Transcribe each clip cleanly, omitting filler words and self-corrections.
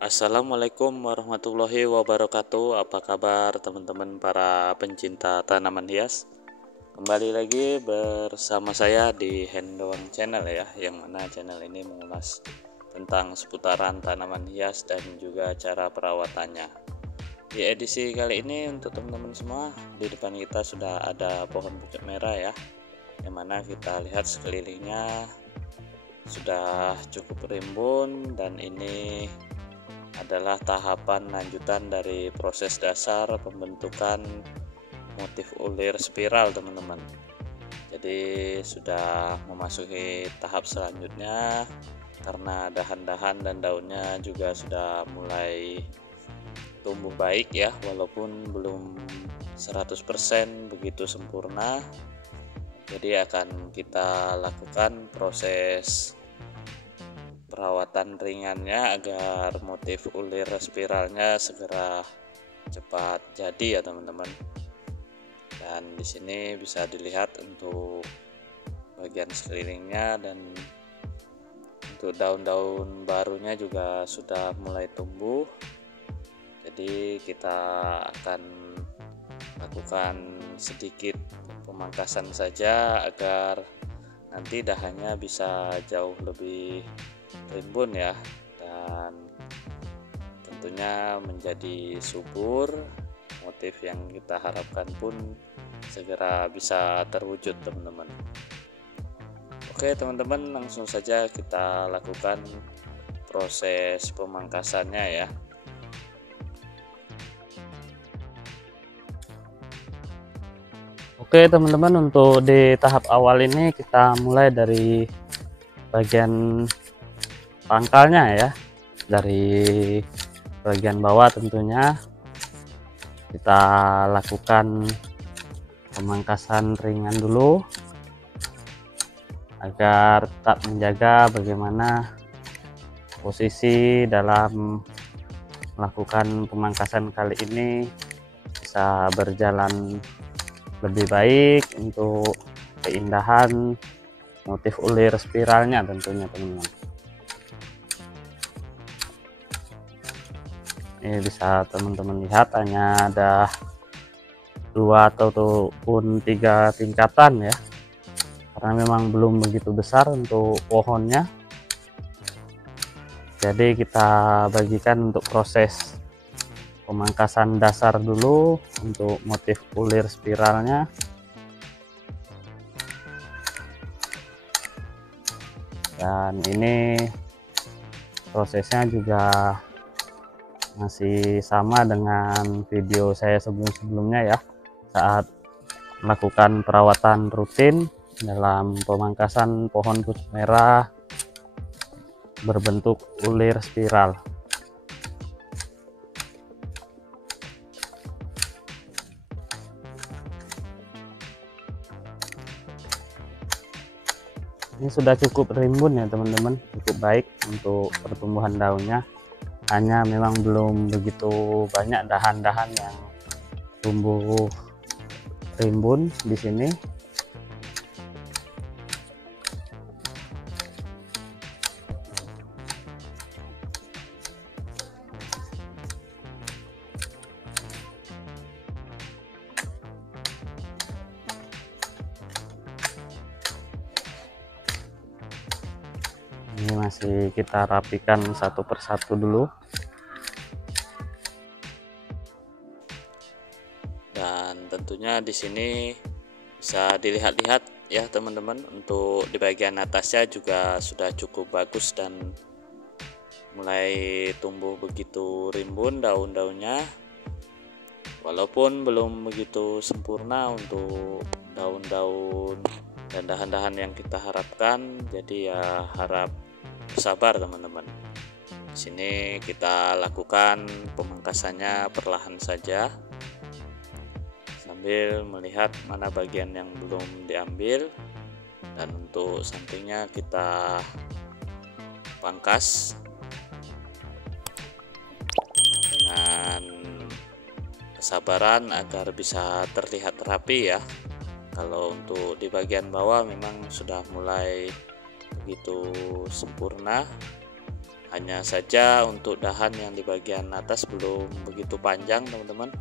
Assalamualaikum warahmatullahi wabarakatuh. Apa kabar teman-teman para pencinta tanaman hias? Kembali lagi bersama saya di Hendoang Channel ya, yang mana channel ini mengulas tentang seputaran tanaman hias dan juga cara perawatannya. Di edisi kali ini untuk teman-teman semua, di depan kita sudah ada pohon pucuk merah ya, yang mana kita lihat sekelilingnya sudah cukup rimbun, dan ini adalah tahapan lanjutan dari proses dasar pembentukan motif ulir spiral teman-teman. Jadi sudah memasuki tahap selanjutnya, karena dahan-dahan dan daunnya juga sudah mulai tumbuh baik ya, walaupun belum 100% begitu sempurna. Jadi akan kita lakukan proses perawatan ringannya agar motif ulir spiralnya segera cepat jadi ya teman-teman. Dan di sini bisa dilihat untuk bagian sekelilingnya, dan untuk daun-daun barunya juga sudah mulai tumbuh. Jadi kita akan lakukan sedikit pemangkasan saja agar nanti dahannya bisa jauh lebih rimbun ya, dan tentunya menjadi subur. Motif yang kita harapkan pun segera bisa terwujud teman-teman. Oke teman-teman, langsung saja kita lakukan proses pemangkasannya ya. Oke teman-teman, untuk di tahap awal ini kita mulai dari bagian pangkalnya ya, dari bagian bawah tentunya kita lakukan pemangkasan ringan dulu agar tetap menjaga bagaimana posisi dalam melakukan pemangkasan kali ini bisa berjalan lebih baik untuk keindahan motif ulir spiralnya tentunya teman-teman. Ini bisa teman-teman lihat, hanya ada 2 ataupun 3 tingkatan ya, karena memang belum begitu besar untuk pohonnya. Jadi kita bagikan untuk proses pemangkasan dasar dulu untuk motif ulir spiralnya. Dan ini prosesnya juga masih sama dengan video saya sebelum-sebelumnya ya, saat melakukan perawatan rutin dalam pemangkasan pohon pucuk merah berbentuk ulir spiral. Ini sudah cukup rimbun ya teman-teman, cukup baik untuk pertumbuhan daunnya. Hanya memang belum begitu banyak dahan-dahan yang tumbuh rimbun di sini. Ini masih kita rapikan satu persatu dulu. Dan tentunya di sini bisa dilihat-lihat ya teman-teman, untuk di bagian atasnya juga sudah cukup bagus dan mulai tumbuh begitu rimbun daun-daunnya, walaupun belum begitu sempurna untuk daun-daun dan dahan-dahan yang kita harapkan. Jadi ya harap bersabar teman-teman. Di sini kita lakukan pemangkasannya perlahan saja, sambil melihat mana bagian yang belum diambil, dan untuk sampingnya kita pangkas dengan kesabaran agar bisa terlihat rapi ya. Kalau untuk di bagian bawah memang sudah mulai begitu sempurna, Hanya saja untuk dahan yang di bagian atas belum begitu panjang teman-teman,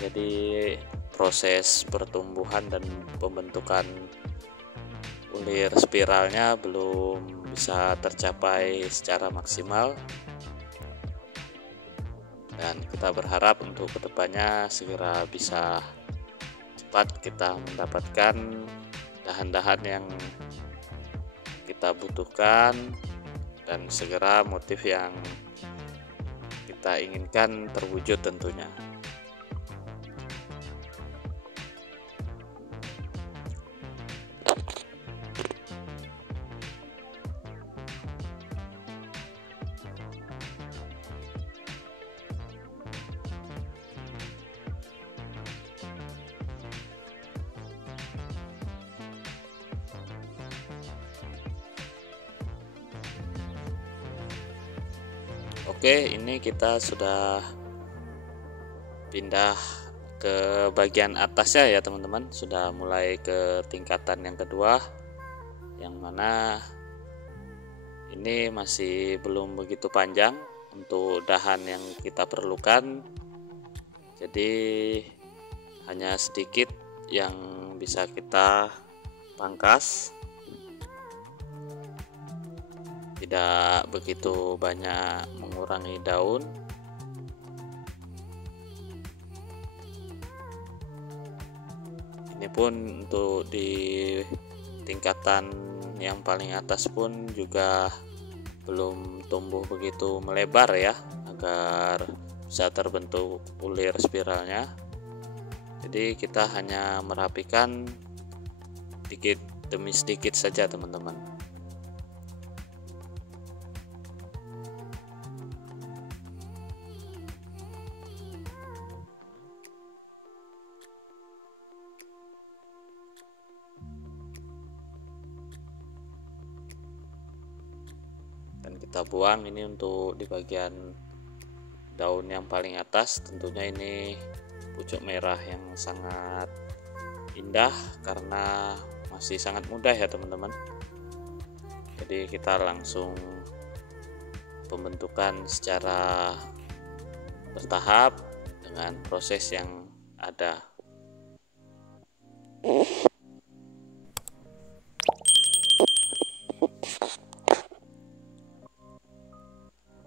jadi proses pertumbuhan dan pembentukan ulir spiralnya belum bisa tercapai secara maksimal, dan kita berharap untuk kedepannya segera bisa cepat kita mendapatkan dahan-dahan yang kita butuhkan dan segera motif yang kita inginkan terwujud tentunya. Oke, ini kita sudah pindah ke bagian atasnya ya teman-teman, sudah mulai ke tingkatan yang kedua, yang mana ini masih belum begitu panjang untuk dahan yang kita perlukan, jadi hanya sedikit yang bisa kita pangkas, tidak begitu banyak mengurangi daun. Ini pun untuk di tingkatan yang paling atas pun juga belum tumbuh begitu melebar ya, agar bisa terbentuk ulir spiralnya. Jadi kita hanya merapikan sedikit demi sedikit saja teman-teman. Dan kita buang ini untuk di bagian daun yang paling atas. Tentunya ini pucuk merah yang sangat indah karena masih sangat mudah ya teman-teman. Jadi kita langsung pembentukan secara bertahap dengan proses yang ada.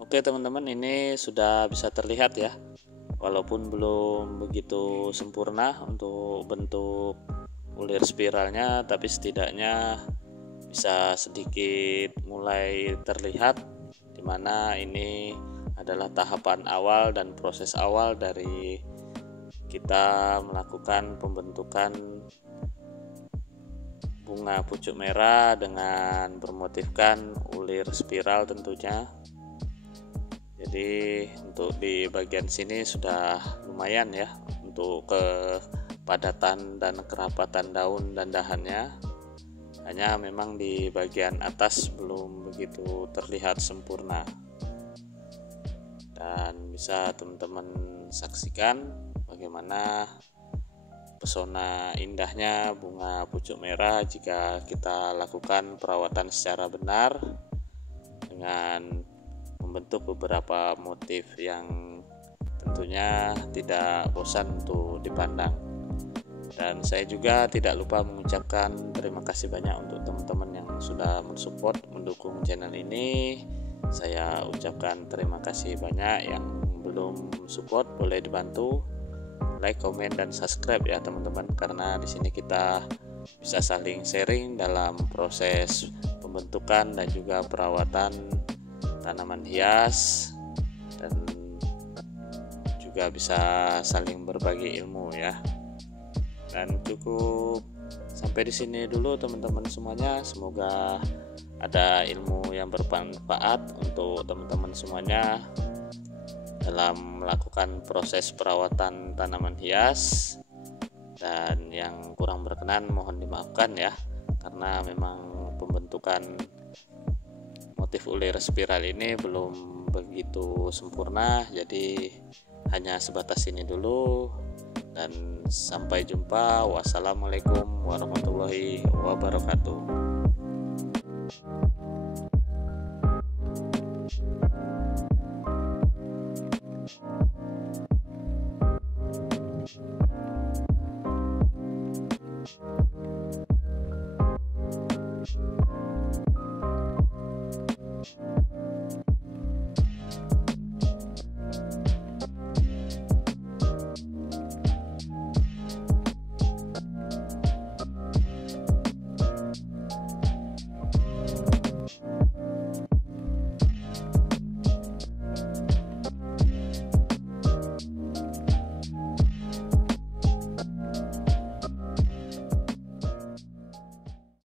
Oke teman-teman, ini sudah bisa terlihat ya, walaupun belum begitu sempurna untuk bentuk ulir spiralnya, tapi setidaknya bisa sedikit mulai terlihat, dimana ini adalah tahapan awal dan proses awal dari kita melakukan pembentukan bunga pucuk merah dengan bermotifkan ulir spiral tentunya. Jadi untuk di bagian sini sudah lumayan ya untuk kepadatan dan kerapatan daun dan dahannya. Hanya memang di bagian atas belum begitu terlihat sempurna. Dan bisa teman-teman saksikan bagaimana pesona indahnya bunga pucuk merah jika kita lakukan perawatan secara benar dengan membentuk beberapa motif yang tentunya tidak bosan untuk dipandang. Dan saya juga tidak lupa mengucapkan terima kasih banyak untuk teman-teman yang sudah mensupport, mendukung channel ini. Saya ucapkan terima kasih banyak. Yang belum support boleh dibantu like, comment, dan subscribe ya teman-teman, karena di sini kita bisa saling sharing dalam proses pembentukan dan juga perawatan tanaman hias, dan juga bisa saling berbagi ilmu ya. Dan cukup sampai di sini dulu teman-teman semuanya. Semoga ada ilmu yang bermanfaat untuk teman-teman semuanya dalam melakukan proses perawatan tanaman hias. Dan yang kurang berkenan mohon dimaafkan ya, karena memang pembentukan motif ulir spiral ini belum begitu sempurna, jadi hanya sebatas ini dulu, dan sampai jumpa. Wassalamualaikum warahmatullahi wabarakatuh.